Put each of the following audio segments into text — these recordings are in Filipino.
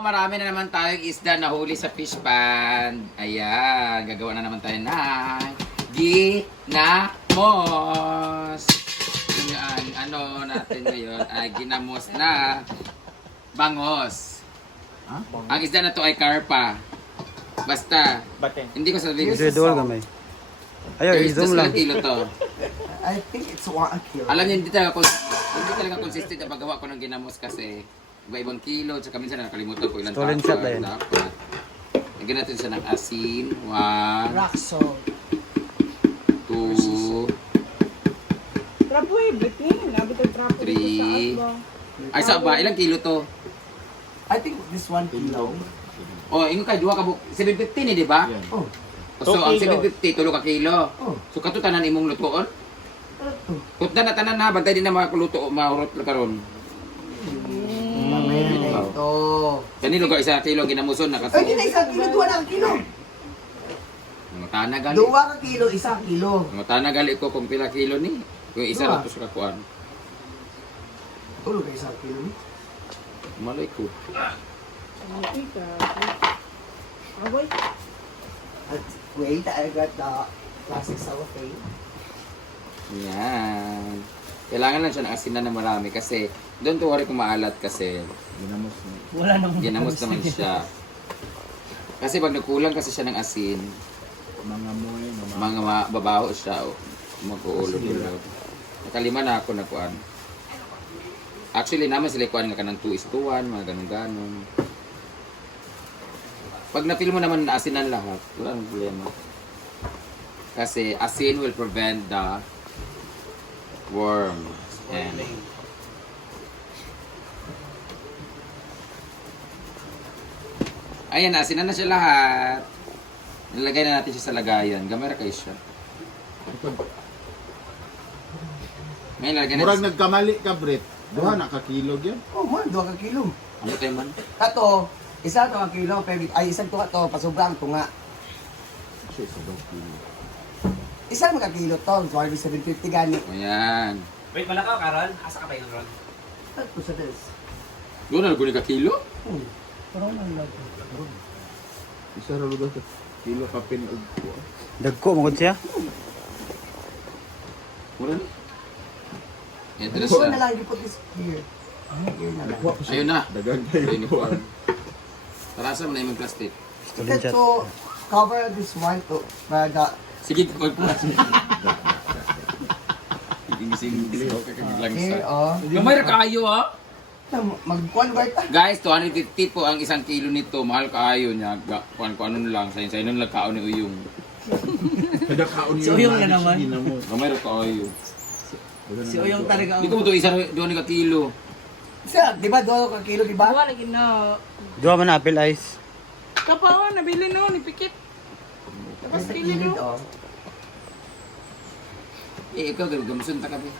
marami na naman tayong isda na huli sa fish pond. Ayan, gagawa na naman tayo ng ginamos. Yan, ano natin ngayon ay ginamos na bangos. Ha? Ang isda na to ay karpa. Basta, hindi ko sabihin. Dual gamay. Ayaw, i-zoom lang. Kilo to. I think it's 1 kilo. Alam niyo, hindi talaga consistent na paggawa ko ng ginamos kasi iba-ibang kilo, tsaka minsan nakalimutan ko ilang Stolen shot na yan. dapat. Lagyan natin siya ng asin. 1, Rock salt. 2, Trapo eh, Britain. Nabi ko trapo dito sa 3. asba. Ay, sa ba? Ilang kilo to? I think this 1 kilo. Oh, ingon kay duha ka 750 ni, di ba? Oh. So, ang 750, tulo ka kilo. Oh. So, katutanan imong lutoon? Kutna na tanan na, bantay din na makuluto, mahurot na karon. Mamaya na ito. Kani lugar isa kilo ginamuson na kasi. Ay, hindi na 1 kilo, 2 na kilo. Mutana gali. 2 ka kilo, 1 kilo. Mutana gali ko kung pila kilo ni. Kung isa Dua. ra to sa kakuan. Tulog ka 1 kilo ni. Malay ko. Ay, ka. Away. At wait, I got the plastic cellophane. Yan. Kailangan lang siya ng asinan na marami kasi don't worry kung maalat kasi Wala nang ginamos naman siya. Kasi pag nagkulang kasi siya ng asin, mga babaho siya o mag-uulog-ulog. Nakalima na ako na kuan. Actually naman sila kuan nga kanang 2:1, mga ganun-ganon. Pag na-feel mo naman na asinan lahat, wala nang problema. Kasi asin will prevent the worms. And ayan, asinan na siya lahat. Nilagay na natin siya sa lagayan. Gamera kayo siya. Ngayon, lagyan Murag natin. nagkamali ka, Brett. Duha na kakilog yan. Oh man, 2 ka kilo. Ano tayo man? Kato, isa 2 ka kilo, pero ay isang 2 ka to, pasubra ang tunga. Siya sa daw kilo. Isang mga kilo to, so 750 gani. Ayan. Wait, wala ka, Carol? Asa ka ba yung Ron? Kato sa des. Doon na nagunin ka kilo? Parang ang lag. Isa ra lugar sa kilo kapin og kuha. Dagko, magod siya. Wala na. Ito na So na siya. lang, you put this here. Here na lang. Ayun na. Dagan kayo Ayun kuha. na. Tarasa mo na yung plastic. Stolen shot. So, cover this one to, para the, Sige, kung po. Gising-gising ako kakaglang here, sa. oh. Gamay ra kayo ha? Mag-convert ah. Guys, 250 po ang isang kilo nito. Mahal kaayo niya. Kung ano lang. Sa inyo lang kaon ni Uyong. Kada kaon Si Uyong na naman. Gamay ra kaayo. Si Oyong talaga Hindi ko mo ito isa doon ka kilo. Isa, di ba, 2 ka kilo, di ba? Bawa lagi na. Duha man na apple ice. Kapawa, nabili no, ni Pikit. Tapos Sa kili gilid, no. oh. Ikaw, gamusun ta kami.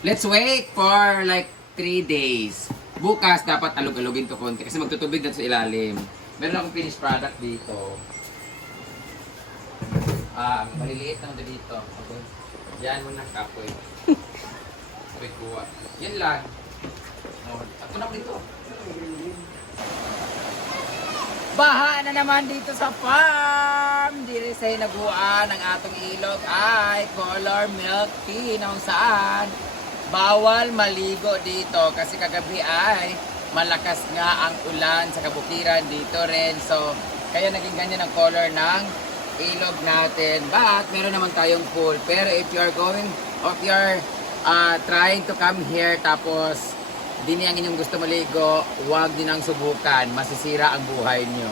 Let's wait for like 3 days. Bukas dapat alog-alogin to konti kasi magtutubig na sa ilalim. Meron akong finished product dito. Maliliit lang dito. Okay. Yan mo na kapoy. Sabi kuha. Yan lang. Ako na dito. Baha na naman dito sa farm. Diri sa hinaguan ng atong ilog ay color milk tea na kung saan bawal maligo dito kasi kagabi ay malakas nga ang ulan sa kabukiran dito rin. So, kaya naging ganyan ang color ng ilog natin. But, meron naman tayong pool. Pero if you are going, or if you are trying to come here tapos di niya ang inyong gusto maligo, huwag din ang subukan. Masisira ang buhay nyo.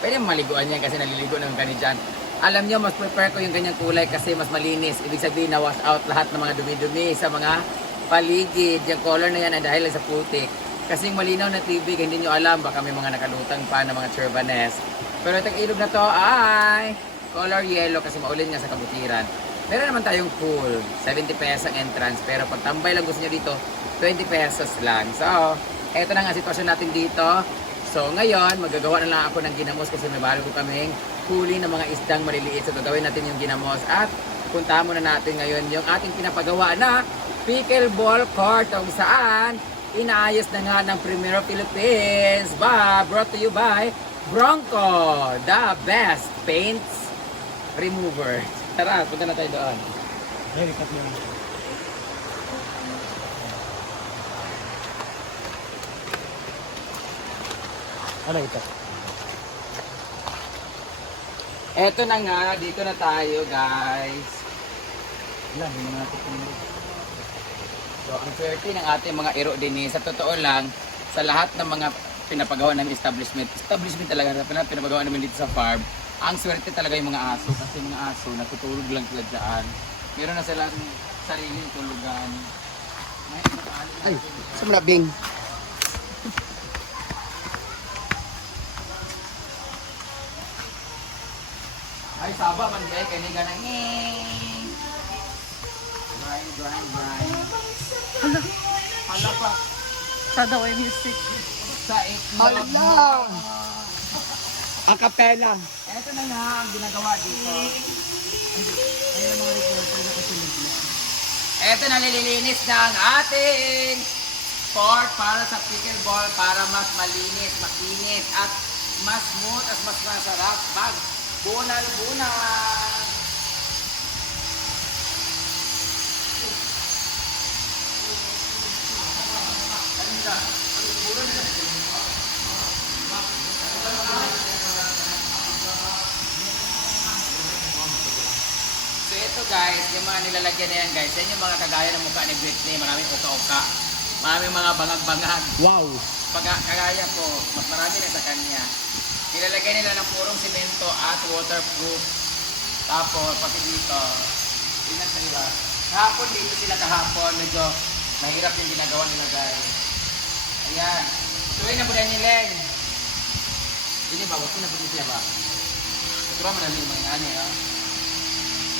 Pwede maliguan yan kasi naliligo naman kani dyan. Alam nyo, mas prefer ko yung ganyang kulay kasi mas malinis. Ibig sabihin na wash out lahat ng mga dumi-dumi sa mga paligid. Yung color na yan ay dahil sa putik. Kasi yung malinaw na tubig, hindi nyo alam. Baka may mga nakalutang pa ng mga churbanes. Pero itong ilog na to ay color yellow kasi maulin nga sa kabutiran. Meron naman tayong pool. 70 pesos ang entrance. Pero pag tambay lang gusto nyo dito, 20 pesos lang. So, eto na nga sitwasyon natin dito. So, ngayon, magagawa na lang ako ng ginamos kasi may bago kaming huli ng mga isdang maliliit. So, gagawin natin yung ginamos at puntahan muna natin ngayon yung ating pinapagawa na pickleball court kung saan inaayos na nga ng Primero Philippines. Brought to you by Bronco, the best paints remover. Tara, punta na tayo doon. Ano ito? Eto na nga, dito na tayo guys. Wala, hindi naman natin pinili. So, ang swerte ng ating mga iro din sa totoo lang, sa lahat ng mga pinapagawa namin establishment talaga na pinapagawa namin dito sa farm, ang swerte talaga yung mga aso. Kasi yung mga aso, natutulog lang sila dyan. Meron na silang sariling tulugan. Ay, sa malabing. Ay, saba man di ay kani ganang grind. Hala pa. Sa daw ay music. Sa itlog. Hala! Acapella. Ito na nga ang ginagawa dito. Ito na nililinis na ang ating pork para sa pickleball para mas malinis, makinis at mas smooth at mas masarap. Bunal-bunal. So ito guys, yung mga nilalagyan na yan guys, yan yung mga kagaya ng mukha ni Britney, maraming uka-uka, maraming mga bangag-bangag. Wow! Kagaya ko, mas marami na sa kanya. Nilalagay nila ng purong simento at waterproof. Tapos, pati dito, yun ang sila. Kahapon dito sila kahapon, medyo mahirap yung ginagawa nila guys. Ayan. Tuloy na po na nileng. Hindi ba? Huwag ko na po sila ba? Ito ba marami yung mga ani, oh.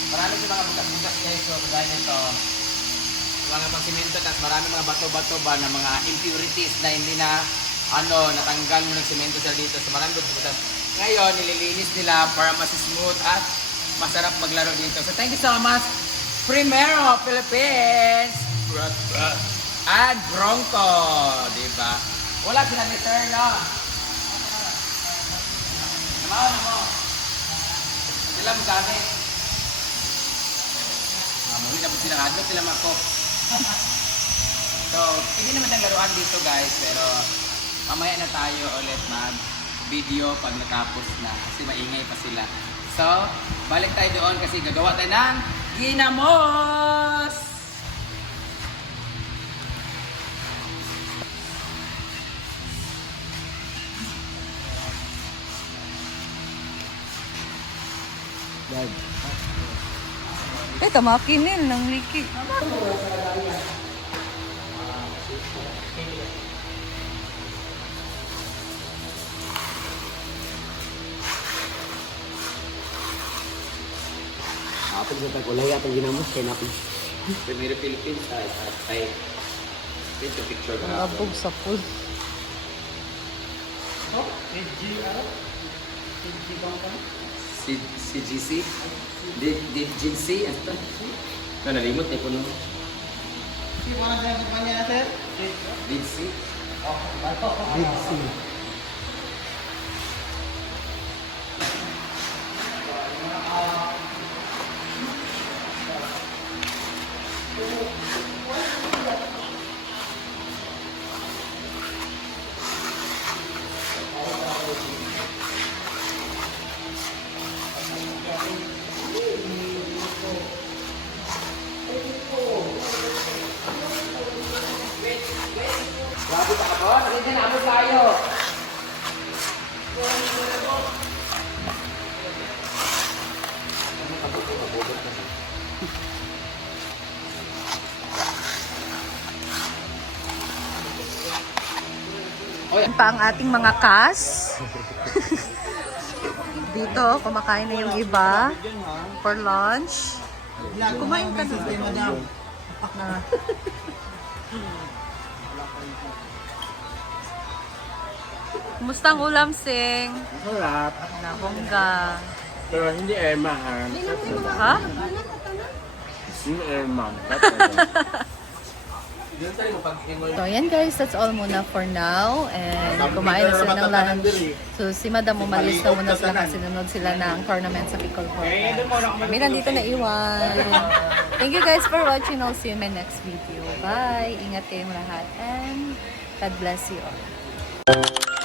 Marami sa mga bukas-bukas guys, so kagaya nito. Mga pang-simento, tapos marami mga bato-bato ba na mga impurities na hindi na natanggal mo ng simento sila dito. So marami butas. Ngayon, nililinis nila para mas smooth at masarap maglaro dito. So thank you so much, Primero Philippines and Bronco, diba? Wala sila ni Sir, no? Namaw na mo. Sila mo gamit. Muli na po sila hadlot sila mako. So, hindi naman ang laruan dito guys, pero mamaya na tayo ulit mag-video pag natapos na kasi maingay pa sila. So, balik tayo doon kasi gagawa tayo ng ginamos! Ito, makinin ng Ricky. Apag sa tag-ulay atong ginamos kay napin. Primero Philippines ay take a picture ka. Abog sa pool. CGC? DGC? Ano ito? Nalimot eh kuno. DGC? Big C. Grabe ka ako, nakita na ako tayo. Pa ang ating mga kas. Dito, kumakain na yung iba for lunch. Kumain ka na. Na. Kumusta ang ulam, Sing? Sarap. Nabongga. Pero hindi Emma ha. Ha? Hindi Emma. So, ayan guys, that's all muna for now. And kumain na sila ng lunch. So, si Madam umalis na muna sila kasi nanood sila ng tournament sa Pickle Court. Kami nandito na iwan. Thank you guys for watching. I'll see you in my next video. Bye! Ingat kayong lahat and God bless you all.